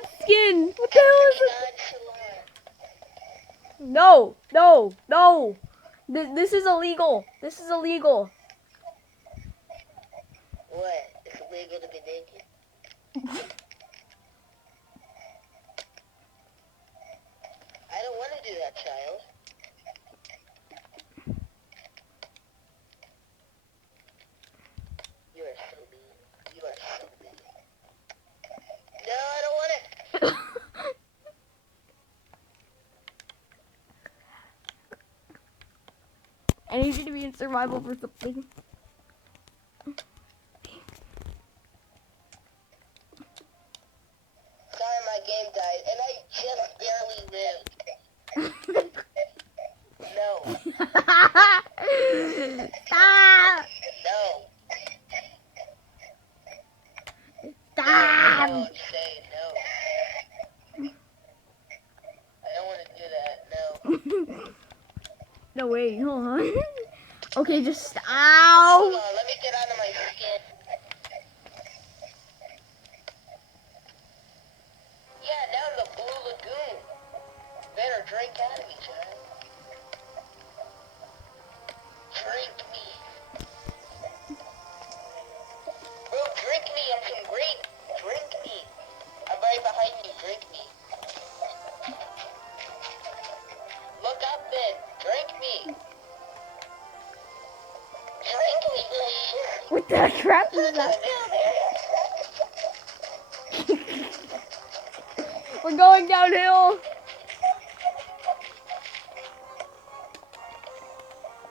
that skin? What the hell is it? No, no, no. This is illegal. This is illegal. What? It's illegal to be naked? I don't want to do that, child. You are so mean. You are so mean. No, I don't want it. I need you to be in survival for something. Sorry, my game died, and I just barely lived. No. Stop! No. Stop! No, I'm saying no. I don't want to do that, no. No, wait, hold on. Okay, just Hold ow! on, let me get out of my skin. Yeah, down the Blue Lagoon. Better drink out of me, child. Drink me. Bro, drink me. I'm some great. Drink me. I'm right behind you. Drink me. Look up then. Drink me. Drink me. What the crap is Look that? down there. We're going downhill.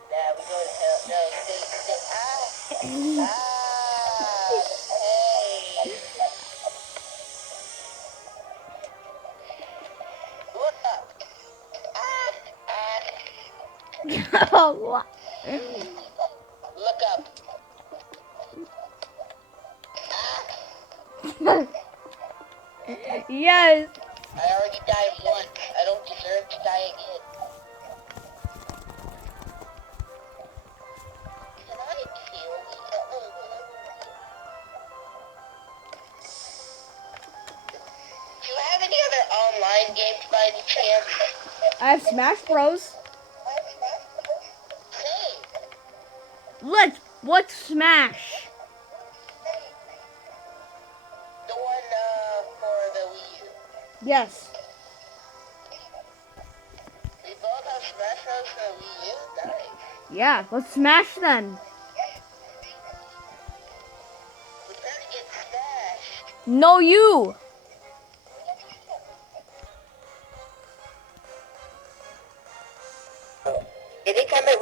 Nah, we go to hell. No, stay. Hey. Look up. Oh, what? Look up. Yes. I already died once. I don't deserve to die again. Can I kill you? Do you have any other online games by any chance? I have Smash Bros. Same. What's Smash? The one for the Wii U. Yes. We both have Smash Bros for the Wii U? Nice. Yeah, let's smash then. Prepare to get smashed. No, you. Anytime it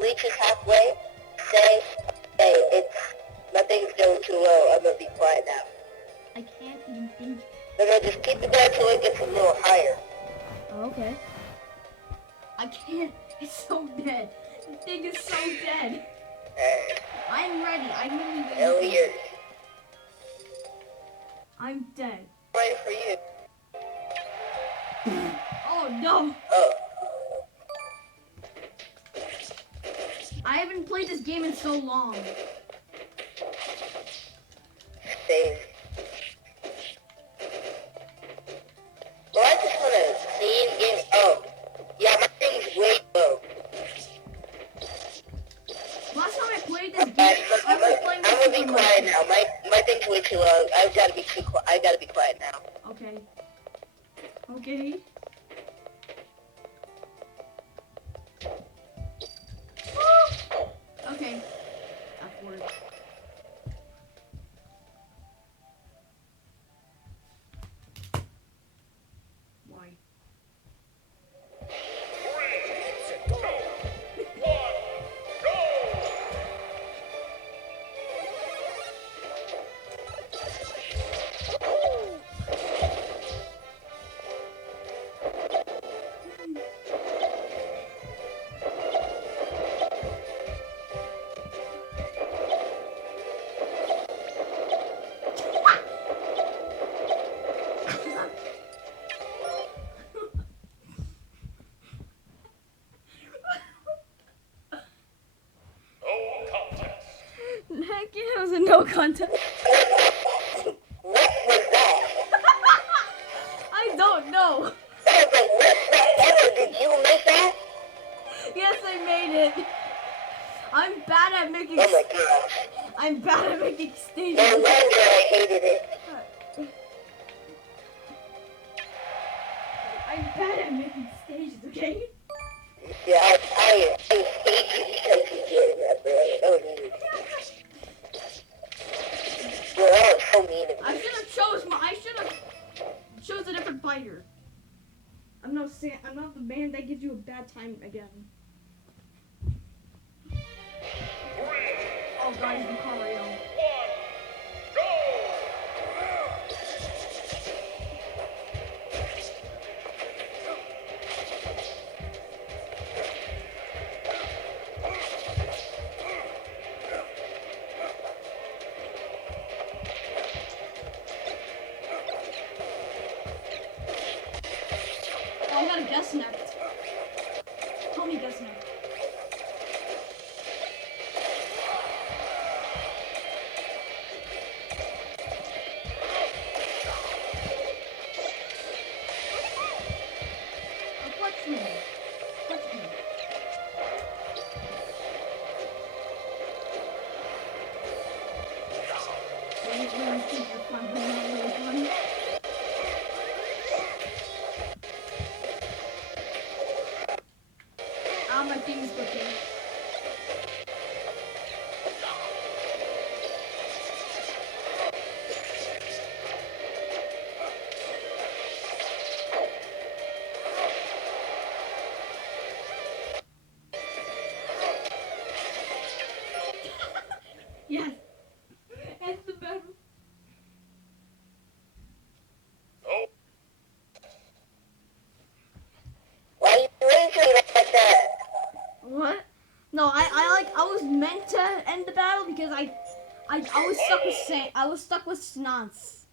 reaches halfway, say, hey, it's nothing's going too low. I'm gonna be quiet now. I can't even think. No, just keep it there until it gets a little higher. Oh, okay. I can't. It's so dead. The thing is so dead. I'm ready. I'm really ready. Elliot, I'm dead. ready for you. Oh no. Oh, I haven't played this game in so long. same. Well, I just want to see in game. Oh, yeah, my thing's way low. Last time I played this game, I was playing with I'm gonna be Super quiet Mario. now. My thing's way too low. I gotta be quiet now. Okay. Okay. Okay. Upward. Why? Heck yeah, it was a no contest. What was that? making. Oh my gosh. I'm bad at making stages. No wonder I hated it. I'm bad at making stages, okay? Yeah, I hate you because you did that, bro. That was mean. Bro, that was so mean of I me. should have chose a different fighter. I'm not the man that gives you a bad time again. Oh guys, Lucario. Oh, I got a guess next. Tell me guess next. Flex me. Flex me. You really think you're fun, but you're not really fun. Ah, my thing's broken. Yes. End the battle. Why are you racing me like that? What? No, I was meant to end the battle because I was stuck with Snas.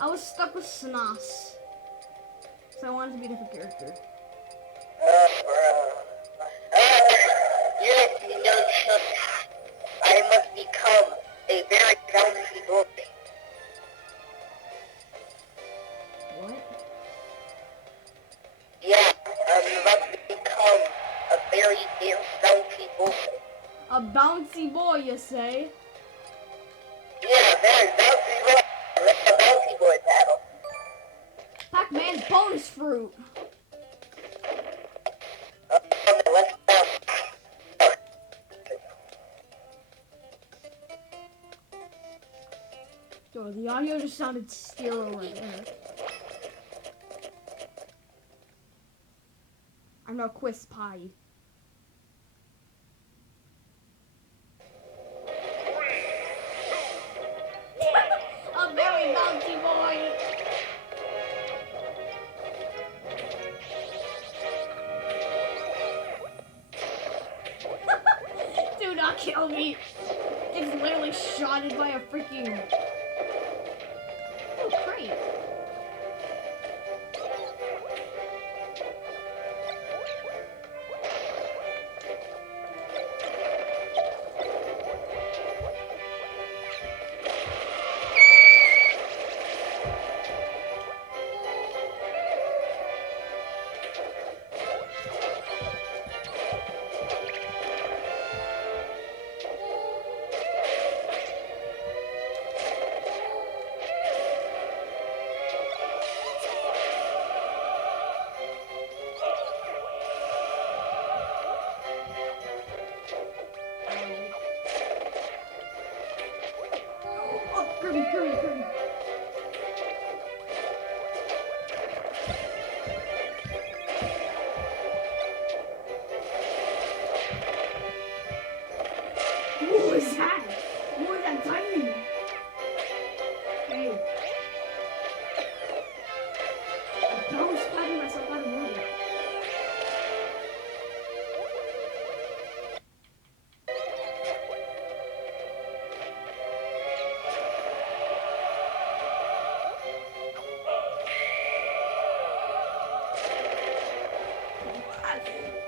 I was stuck with Snas. So I wanted to be a different character. Bro. You know, Chuck, I must become a very bouncy boy. What? Yeah, I must become a very, very bouncy boy. A bouncy boy, you say? Yeah, very bouncy boy. Let's a bouncy boy battle. Pac-Man's bonus fruit. Let's bounce. Yo, the audio just sounded stereo right there. I'm not quiz pie. A very bouncy boy. Do not kill me. It's literally shotted by a freaking. Oh, great. Oh, Kirby, Kirby, Kirby. What was that? What was that timing? Hey. I was patting myself out of water.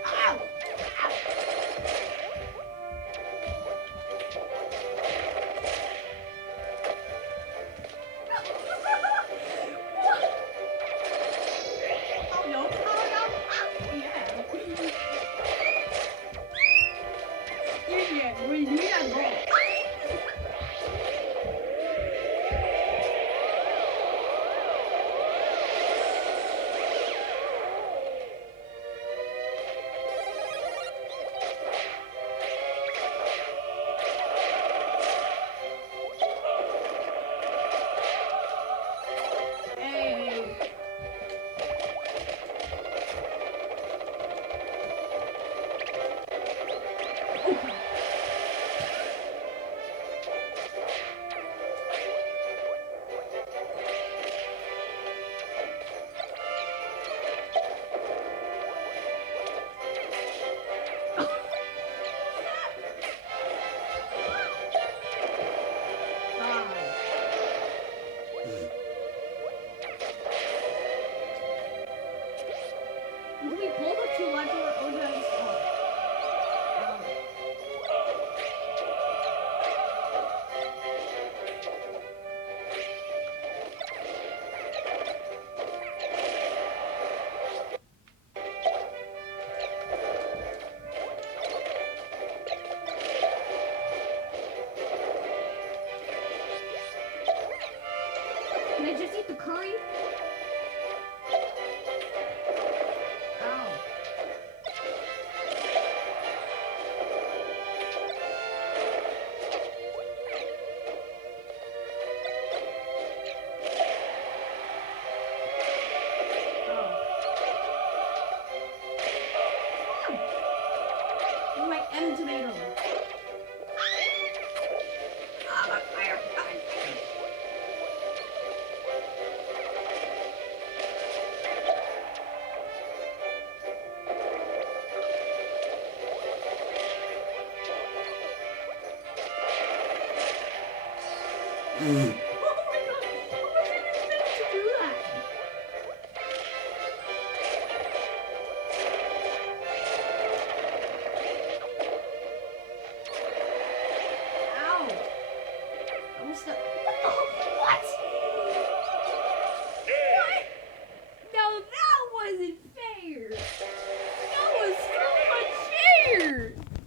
Ow! Do we pull the two left or did I just fall? Can I just eat the curry? Ow. Oh. My M tomato. Oh my god! How much did it spend to do that? Ow! I'm stuck. What the? What?